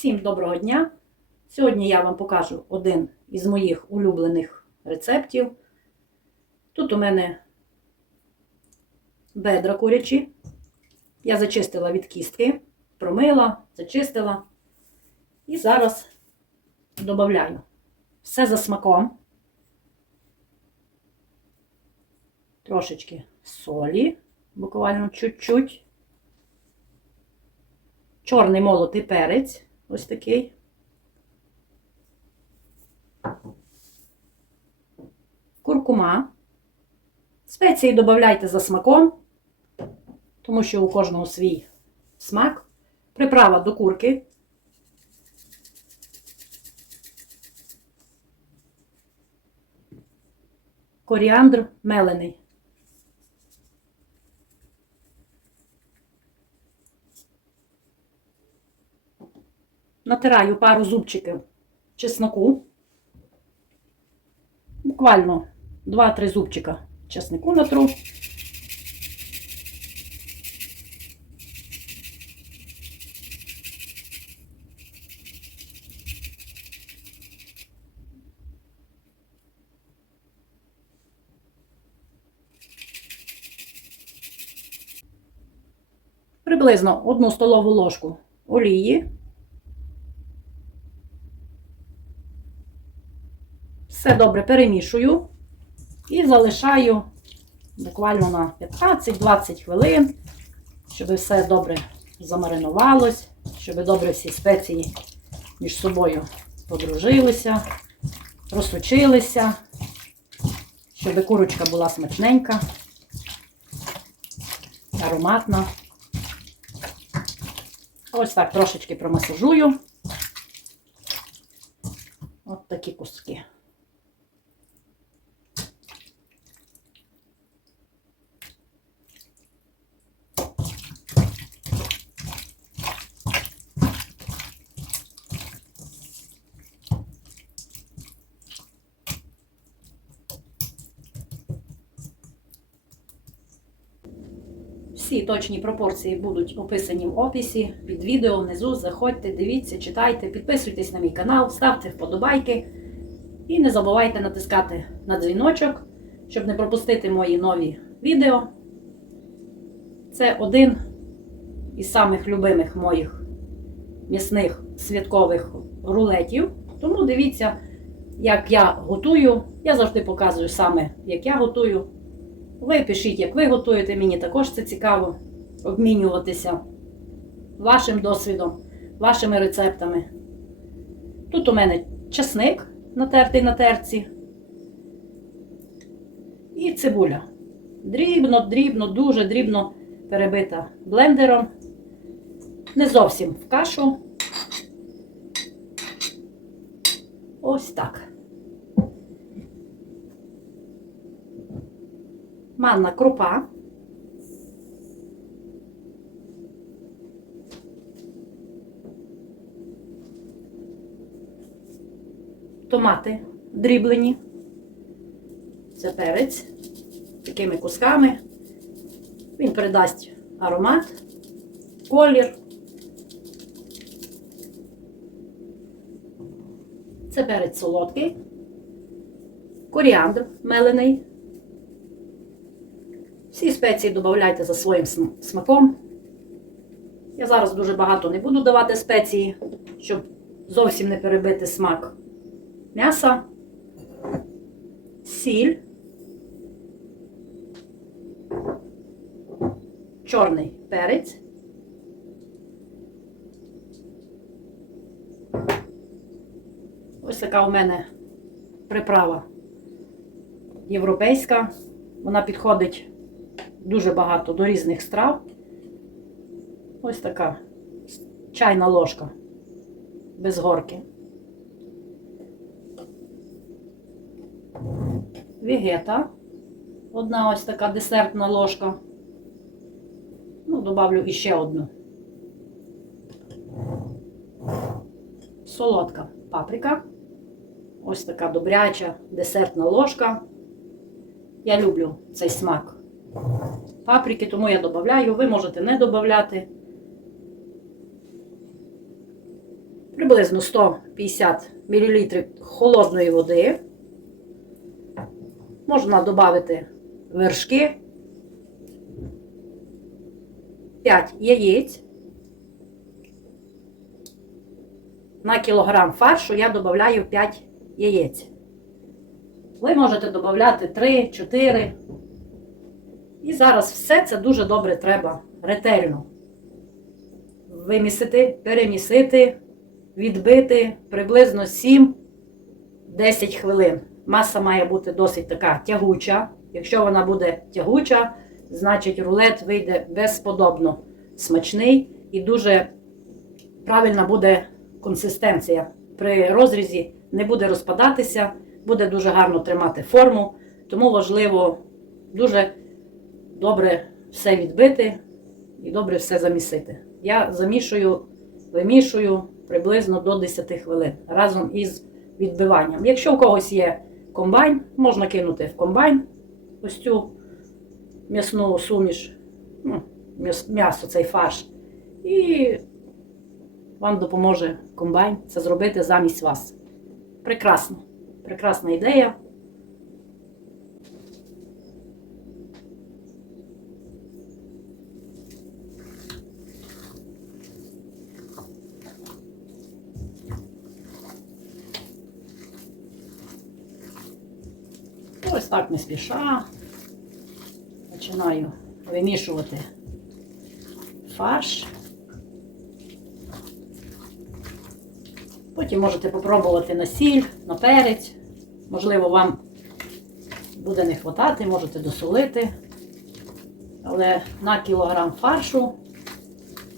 Всім доброго дня! Сьогодні я вам покажу один із моїх улюблених рецептів. Тут у мене бедра курячі. Я зачистила від кістки, промила, зачистила. І зараз додаю все за смаком. Трошечки солі, буквально чуть-чуть. Чорний молотий перець, ось такий. Куркума. Спеції додавайте за смаком, тому що у кожного свій смак. Приправа до курки. Коріандр мелений. Натираю пару зубчиків чесноку. Буквально 2-3 зубчика чеснику натру. Приблизно одну столову ложку олії. Все добре перемішую і залишаю буквально на 15-20 хвилин, щоб все добре замаринувалось, щоб добре всі спеції між собою подружилися, розсочилися, щоб курочка була смачненька, ароматна. Ось так трошечки промасажую. От такі куски. Всі точні пропорції будуть описані в описі під відео внизу. Заходьте, дивіться, читайте, підписуйтесь на мій канал, ставте вподобайки і не забувайте натискати на дзвіночок, щоб не пропустити мої нові відео. Це один із самих любимих моїх м'ясних святкових рулетів. Тому дивіться, як я готую. Я завжди показую саме, як я готую. Ви пишіть, як ви готуєте, мені також це цікаво обмінюватися вашим досвідом, вашими рецептами. Тут у мене чесник натертий на терці і цибуля. Дрібно, дрібно, дуже дрібно перебита блендером. Не зовсім в кашу. Ось так. Манна крупа. Томати дріблені. Це перець такими кусками. Він передасть аромат, колір. Це перець солодкий, коріандр мелений. Всі спеції додавайте за своїм смаком. Я зараз дуже багато не буду давати спеції, щоб зовсім не перебити смак м'яса, сіль, чорний перець. Ось така у мене приправа європейська. Вона підходить дуже багато до різних страв. Ось така чайна ложка без горки. Вегета. Одна ось така десертна ложка. Ну, добавлю іще одну. Солодка паприка. Ось така добряча десертна ложка. Я люблю цей смак паприки, тому я додаю. Ви можете не додати. приблизно 150 мл холодної води. Можна додати вершки, 5 яєць. На кілограм фаршу я додаю 5 яєць. Ви можете додати 3, 4. І зараз все це дуже добре треба ретельно вимісити, перемісити, відбити приблизно 7-10 хвилин. Маса має бути досить така тягуча. Якщо вона буде тягуча, значить рулет вийде безподобно смачний і дуже правильна буде консистенція. При розрізі не буде розпадатися, буде дуже гарно тримати форму, тому важливо дуже добре все відбити і добре все замісити. Я замішую, вимішую приблизно до 10 хвилин разом із відбиванням. Якщо у когось є комбайн, можна кинути в комбайн ось цю м'ясну суміш, ну, м'ясо, цей фарш. І вам допоможе комбайн це зробити замість вас. Прекрасно. Прекрасна ідея. Ось так не спіша. Починаю вимішувати фарш. Потім можете попробувати на сіль, на перець. Можливо, вам буде не хватати, можете досолити. Але на кілограм фаршу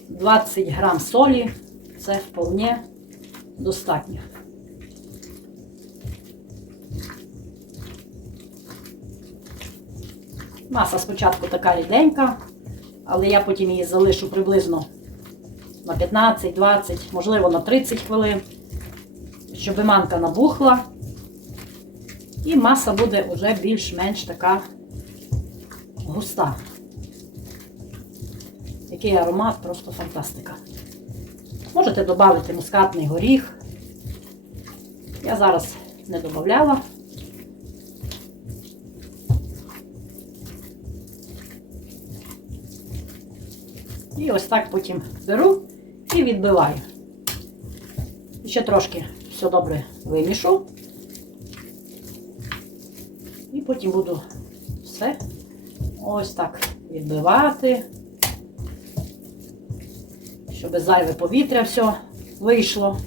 20 грам солі це вполне достатньо. Маса спочатку така ріденька, але я потім її залишу приблизно на 15-20, можливо, на 30 хвилин, щоб манка набухла. І маса буде вже більш-менш така густа. Який аромат, просто фантастика. Можете додати мускатний горіх. Я зараз не додавала. І ось так потім беру і відбиваю. Ще трошки все добре вимішу. І потім буду все ось так відбивати, щоб зайве повітря все вийшло.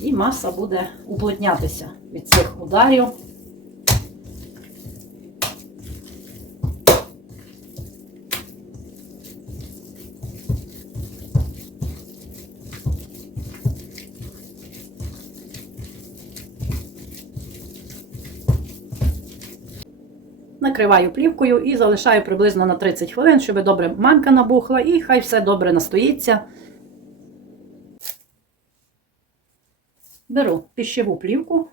І маса буде уплотнятися від цих ударів. Накриваю плівкою і залишаю приблизно на 30 хвилин, щоб добре манка набухла і хай все добре настоїться. Беру піщеву плівку.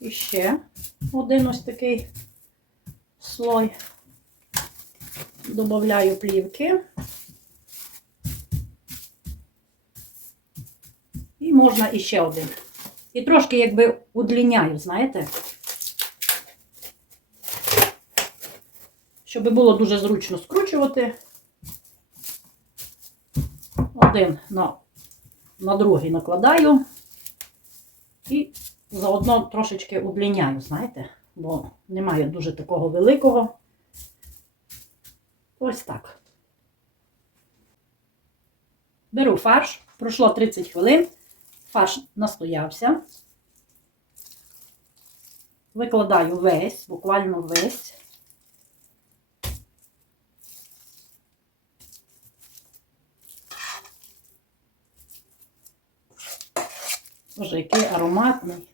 І ще один ось такий слой. Добавляю плівки. Можна іще один. І трошки якби удліняю, знаєте? Щоб було дуже зручно скручувати. Один на, на другий накладаю і заодно трошечки удліняю, знаєте, бо немає дуже такого великого. Ось так. Беру фарш, пройшло 30 хвилин, фарш настоявся. Викладаю весь, буквально весь. Боже, який ароматний.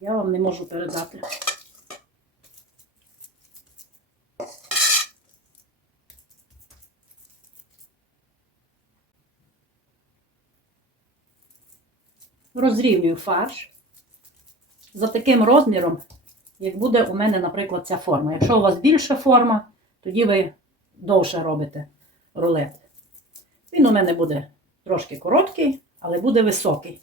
Я вам не можу передати. Розрівнюю фарш. За таким розміром як буде у мене, наприклад, ця форма. Якщо у вас більша форма, тоді ви довше робите рулет. Він у мене буде трошки короткий, але буде високий.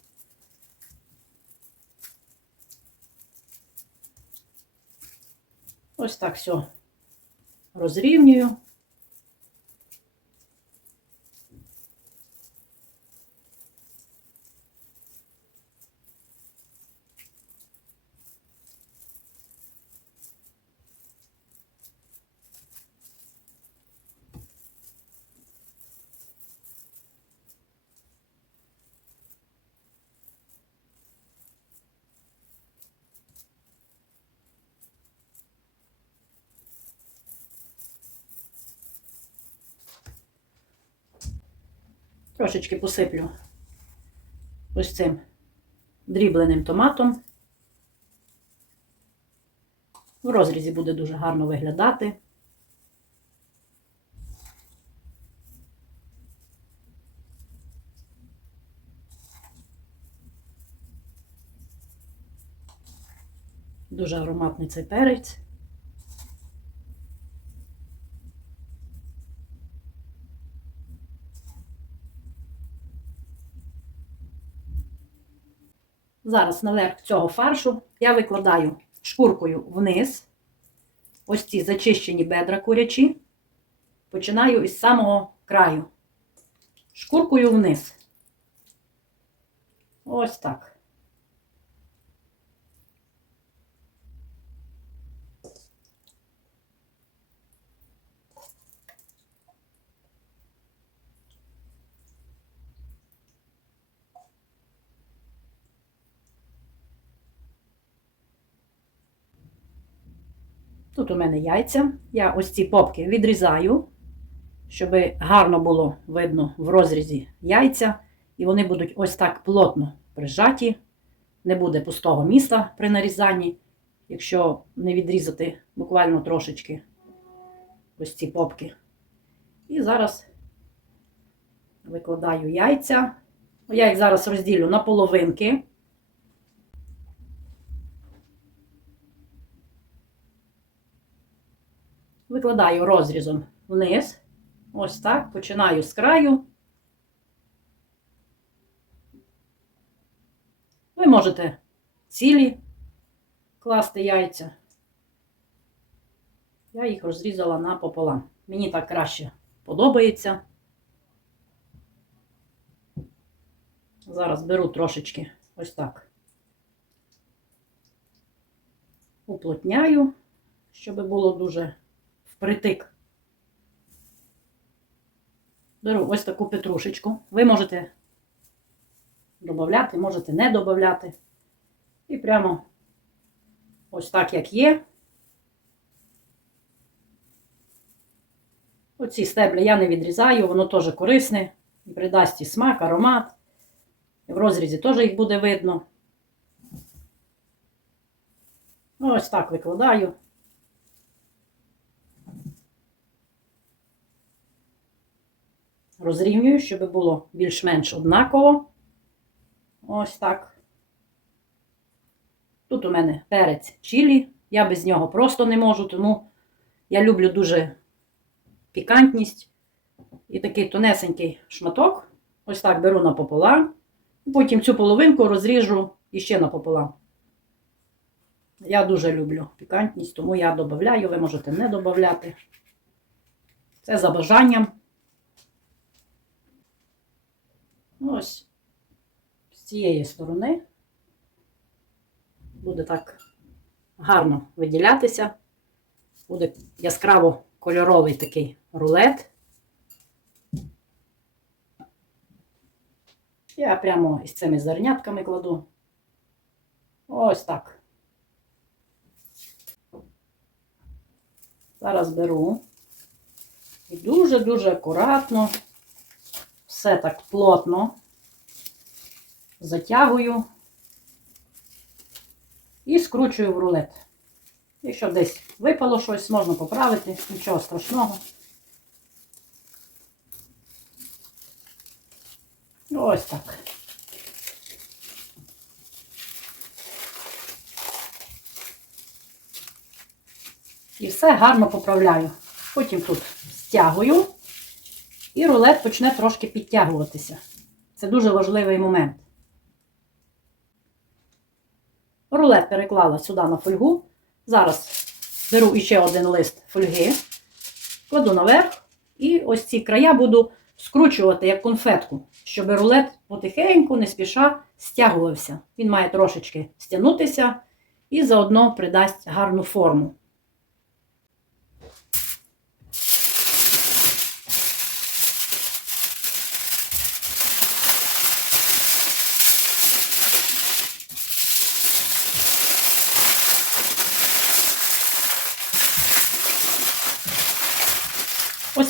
Ось так все розрівнюю. Трошечки посиплю ось цим дрібленим томатом. В розрізі буде дуже гарно виглядати. Дуже ароматний цей перець. Зараз наверх цього фаршу я викладаю шкуркою вниз. Ось ці зачищені бедра курячі. Починаю із самого краю. Шкуркою вниз. Ось так. Тут у мене яйця. Я ось ці попки відрізаю, щоб гарно було видно в розрізі яйця. І вони будуть ось так плотно прижаті. Не буде пустого міста при нарізанні, якщо не відрізати буквально трошечки ось ці попки. І зараз викладаю яйця. Я їх зараз розділю на половинки. Викладаю розрізом вниз. Ось так. Починаю з краю. Ви можете цілі класти яйця. Я їх розрізала напополам. Мені так краще подобається. Зараз беру трошечки ось так. Уплотняю, щоб було дуже впритик. Беру ось таку петрушечку. Ви можете додати, можете не додати. І прямо ось так, як є. Оці стебля я не відрізаю, воно теж корисне, придасть і смак, аромат. В розрізі теж їх буде видно. Ось так викладаю. Розрівнюю, щоб було більш-менш однаково. Ось так. Тут у мене перець чилі. Я без нього просто не можу, тому я люблю дуже пікантність. І такий тонесенький шматок. Ось так беру напополам. Потім цю половинку розріжу іще напополам. Я дуже люблю пікантність, тому я додаю, ви можете не додати. Це за бажанням. Ось з цієї сторони буде так гарно виділятися. Буде яскраво кольоровий такий рулет. Я прямо із цими зернятками кладу. Ось так. Зараз беру і дуже-дуже акуратно, все так плотно затягую і скручую в рулет. Якщо десь випало щось, можна поправити, нічого страшного. Ось так. І все гарно поправляю. Потім тут стягую, і рулет почне трошки підтягуватися. Це дуже важливий момент. Рулет переклала сюди на фольгу. Зараз беру іще один лист фольги, кладу наверх, і ось ці края буду скручувати як конфетку, щоб рулет потихеньку, не спіша стягувався. Він має трошечки стягнутися і заодно придасть гарну форму.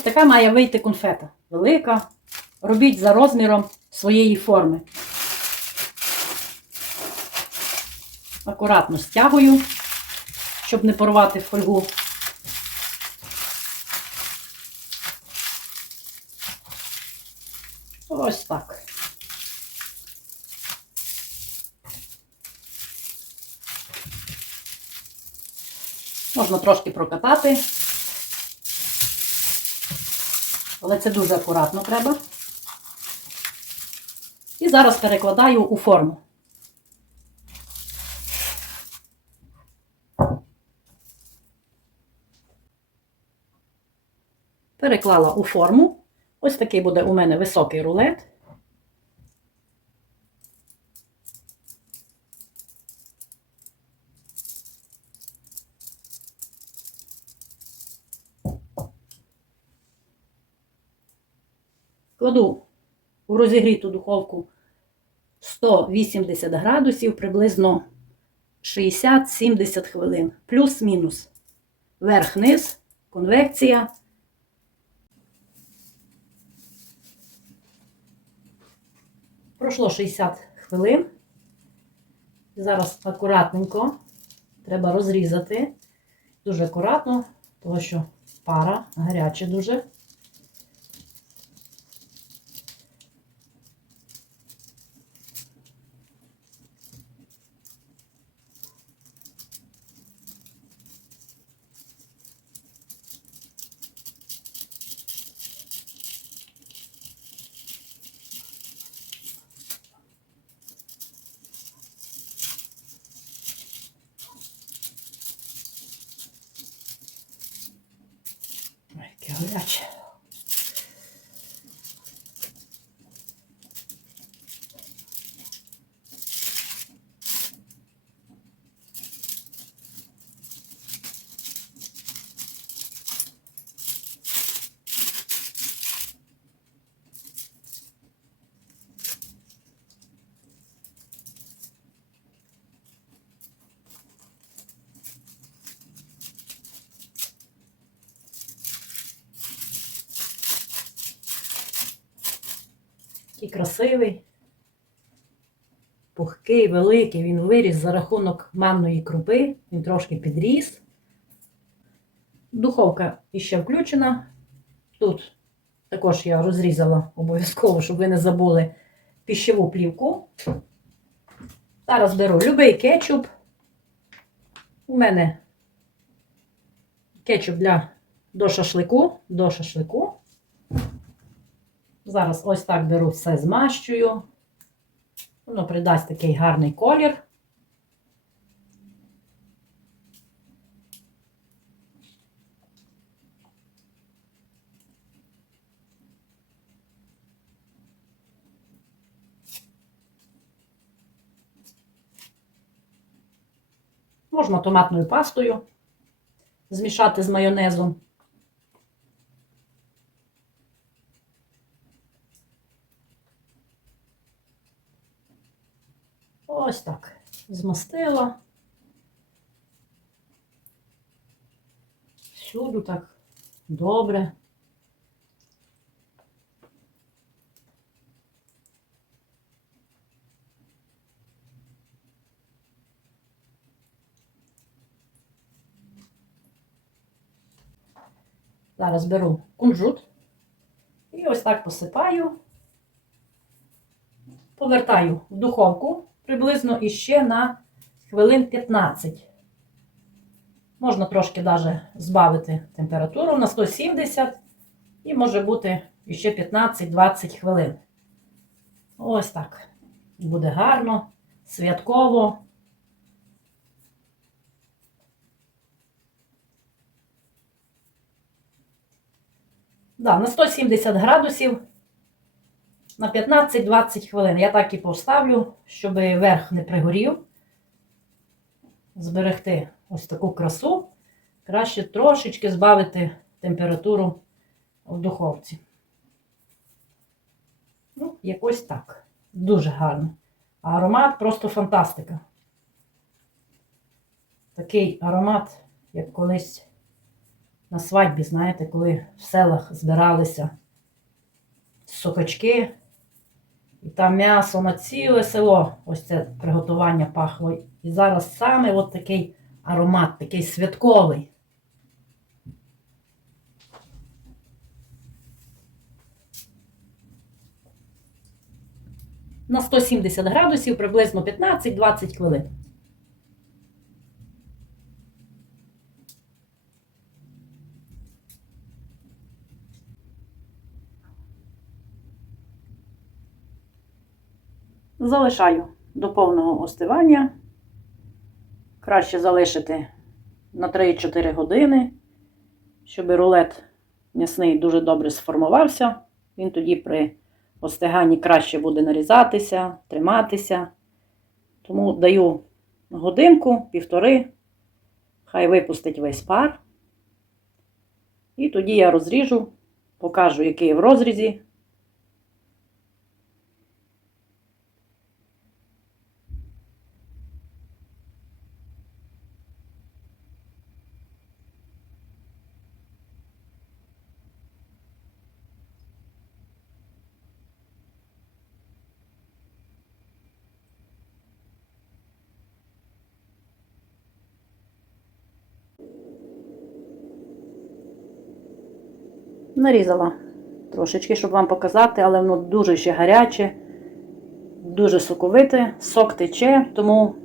Ось така має вийти конфета. Велика. Робіть за розміром своєї форми. Акуратно стягую, щоб не порвати фольгу. Ось так. Можна трошки прокатати. Але це дуже акуратно треба. І зараз перекладаю у форму. Переклала у форму. Ось такий буде у мене високий рулет. Кладу у розігріту духовку 180 градусів, приблизно 60-70 хвилин. Плюс-мінус. Верх-низ, конвекція. Пройшло 60 хвилин. Зараз акуратненько треба розрізати. Дуже акуратно, тому що пара гаряча дуже. Такий красивий, пухкий, великий. Він виріс за рахунок манної крупи, він трошки підріс. Духовка іще включена. Тут також я розрізала обов'язково, щоб ви не забули піщову плівку. Зараз беру любий кетчуп. У мене кетчуп для до шашлику, до шашлику. Зараз ось так беру все змащую. Воно придасть такий гарний колір. Можна томатною пастою змішати з майонезом. Ось так. Змастила. Всюду так добре. Зараз беру кунжут і ось так посипаю, повертаю в духовку приблизно іще на хвилин 15. Можна трошки даже збавити температуру на 170 і може бути ще 15-20 хвилин. Ось так. Буде гарно, святково. Да, на 170 градусів на 15-20 хвилин. Я так і поставлю, щоб верх не пригорів. Зберегти ось таку красу. Краще трошечки збавити температуру в духовці. Ну, якось так. Дуже гарно. А аромат просто фантастика. Такий аромат, як колись на свадьбі, знаєте, коли в селах збиралися сокачки, там м'ясо на ціле село, ось це приготування пахло. І зараз саме от такий аромат, такий святковий. На 170 градусів приблизно 15-20 хвилин. Залишаю до повного остивання. Краще залишити на 3-4 години, щоб рулет м'ясний дуже добре сформувався. Він тоді при остиганні краще буде нарізатися, триматися. Тому даю годинку, півтори, хай випустить весь пар. І тоді я розріжу, покажу, який в розрізі. Нарізала трошечки, щоб вам показати, але воно дуже ще гаряче, дуже соковите, сок тече, тому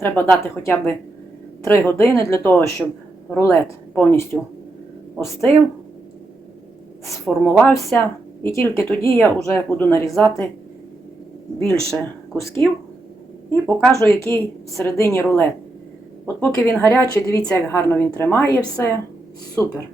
треба дати хоча б 3 години для того, щоб рулет повністю остив, сформувався. І тільки тоді я вже буду нарізати більше кусків і покажу, який всередині рулет. От поки він гарячий, дивіться, як гарно він тримає все. Супер.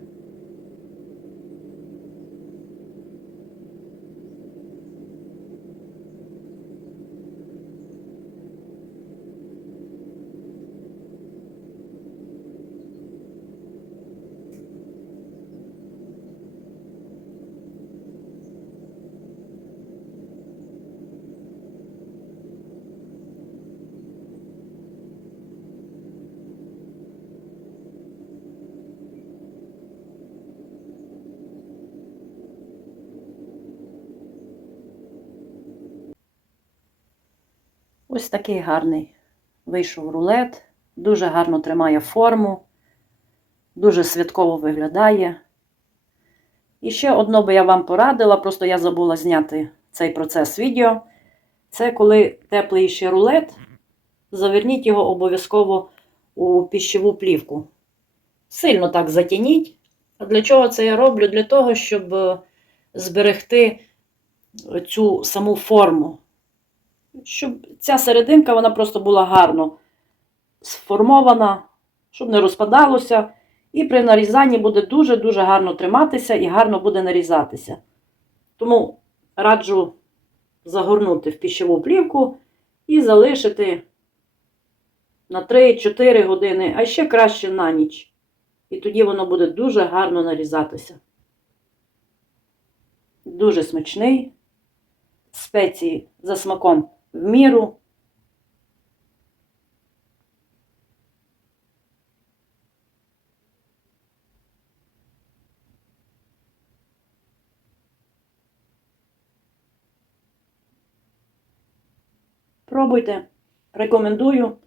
Ось такий гарний вийшов рулет, дуже гарно тримає форму, дуже святково виглядає. І ще одно би я вам порадила, просто я забула зняти цей процес відео. Це коли теплий ще рулет, заверніть його обов'язково у піщову плівку. Сильно так затяніть. А для чого це я роблю? Для того, щоб е, зберегти цю саму форму щоб ця серединка вона просто була гарно сформована, щоб не розпадалося. І при нарізанні буде дуже-дуже гарно триматися і гарно буде нарізатися. Тому раджу загорнути в піщову плівку і залишити на 3-4 години, а ще краще на ніч. І тоді воно буде дуже гарно нарізатися. Дуже смачний. Спеції за смаком в міру. Пробуйте, рекомендую.